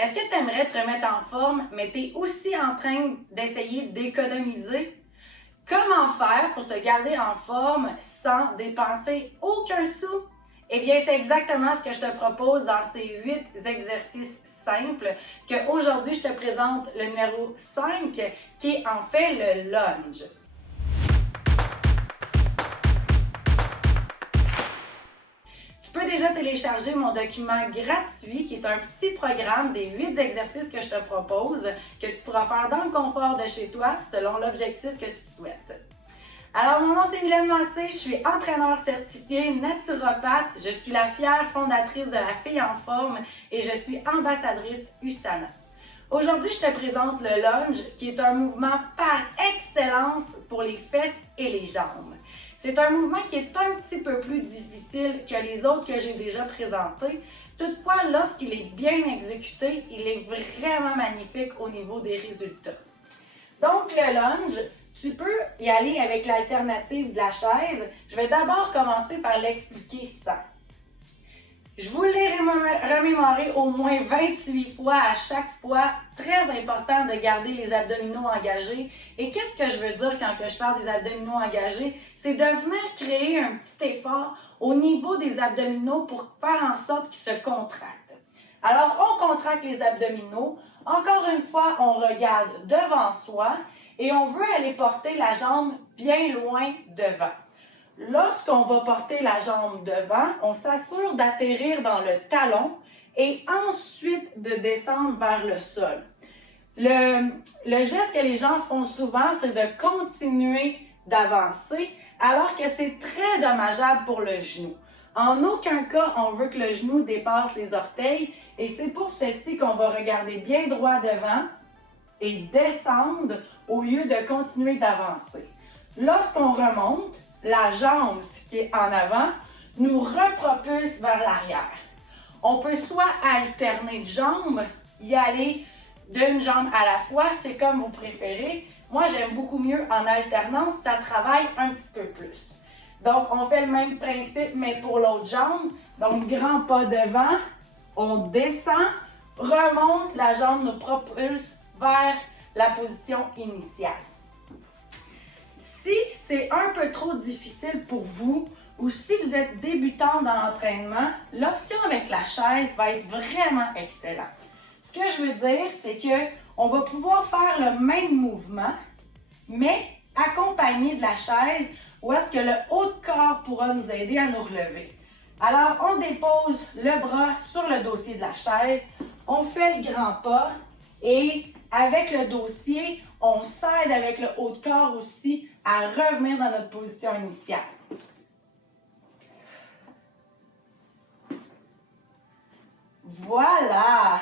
Est-ce que tu aimerais te remettre en forme, mais tu es aussi en train d'essayer d'économiser? Comment faire pour se garder en forme sans dépenser aucun sou? Eh bien, c'est exactement ce que je te propose dans ces 8 exercices simples qu'aujourd'hui, je te présente le numéro 5 qui est en fait le lunge. Tu peux déjà télécharger mon document gratuit qui est un petit programme des 8 exercices que je te propose que tu pourras faire dans le confort de chez toi selon l'objectif que tu souhaites. Alors, mon nom c'est Mylène Massé, je suis entraîneur certifié, naturopathe, je suis la fière fondatrice de la Fille en forme et je suis ambassadrice USANA. Aujourd'hui, je te présente le lunge qui est un mouvement par excellence pour les fesses et les jambes. C'est un mouvement qui est un petit peu plus difficile que les autres que j'ai déjà présentés. Toutefois, lorsqu'il est bien exécuté, il est vraiment magnifique au niveau des résultats. Donc, le lunge, tu peux y aller avec l'alternative de la chaise. Je vais d'abord commencer par l'expliquer sans. Je vous l'ai remémoré au moins 28 fois à chaque fois. Très important de garder les abdominaux engagés. Et qu'est-ce que je veux dire quand je parle des abdominaux engagés? C'est de venir créer un petit effort au niveau des abdominaux pour faire en sorte qu'ils se contractent. Alors, on contracte les abdominaux. Encore une fois, on regarde devant soi et on veut aller porter la jambe bien loin devant. Lorsqu'on va porter la jambe devant, on s'assure d'atterrir dans le talon et ensuite de descendre vers le sol. Le geste que les gens font souvent, c'est de continuer d'avancer alors que c'est très dommageable pour le genou. En aucun cas, on veut que le genou dépasse les orteils et c'est pour ceci qu'on va regarder bien droit devant et descendre au lieu de continuer d'avancer. Lorsqu'on remonte, la jambe, ce qui est en avant, nous repropulse vers l'arrière. On peut soit alterner de jambes, y aller d'une jambe à la fois, c'est comme vous préférez. Moi, j'aime beaucoup mieux en alternance, ça travaille un petit peu plus. Donc, on fait le même principe, mais pour l'autre jambe. Donc, grand pas devant, on descend, remonte, la jambe nous propulse vers la position initiale. Si c'est un peu trop difficile pour vous ou si vous êtes débutant dans l'entraînement, l'option avec la chaise va être vraiment excellente. Ce que je veux dire, c'est qu'on va pouvoir faire le même mouvement, mais accompagné de la chaise où est-ce que le haut de corps pourra nous aider à nous relever. Alors, on dépose le bras sur le dossier de la chaise, on fait le grand pas et avec le dossier, on s'aide avec le haut de corps aussi à revenir dans notre position initiale. Voilà!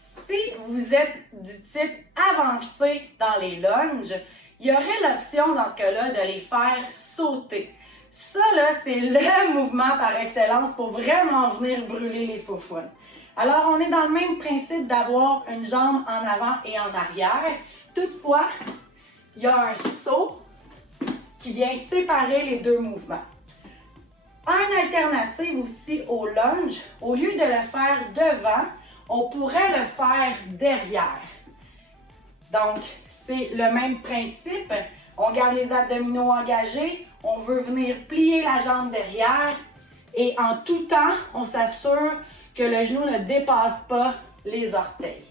Si vous êtes du type avancé dans les lunges, il y aurait l'option dans ce cas-là de les faire sauter. Ça, là, c'est le mouvement par excellence pour vraiment venir brûler les faufounes. Alors, on est dans le même principe d'avoir une jambe en avant et en arrière. Toutefois, il y a un saut qui vient séparer les deux mouvements. Une alternative aussi au lunge, au lieu de le faire devant, on pourrait le faire derrière. Donc, c'est le même principe. On garde les abdominaux engagés, on veut venir plier la jambe derrière et en tout temps, on s'assure que le genou ne dépasse pas les orteils.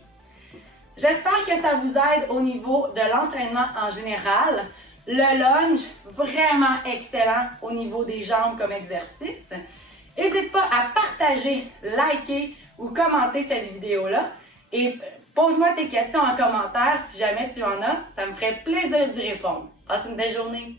J'espère que ça vous aide au niveau de l'entraînement en général. Le lunge, vraiment excellent au niveau des jambes comme exercice. N'hésite pas à partager, liker ou commenter cette vidéo-là. Et pose-moi tes questions en commentaire si jamais tu en as. Ça me ferait plaisir d'y répondre. Passe une belle journée!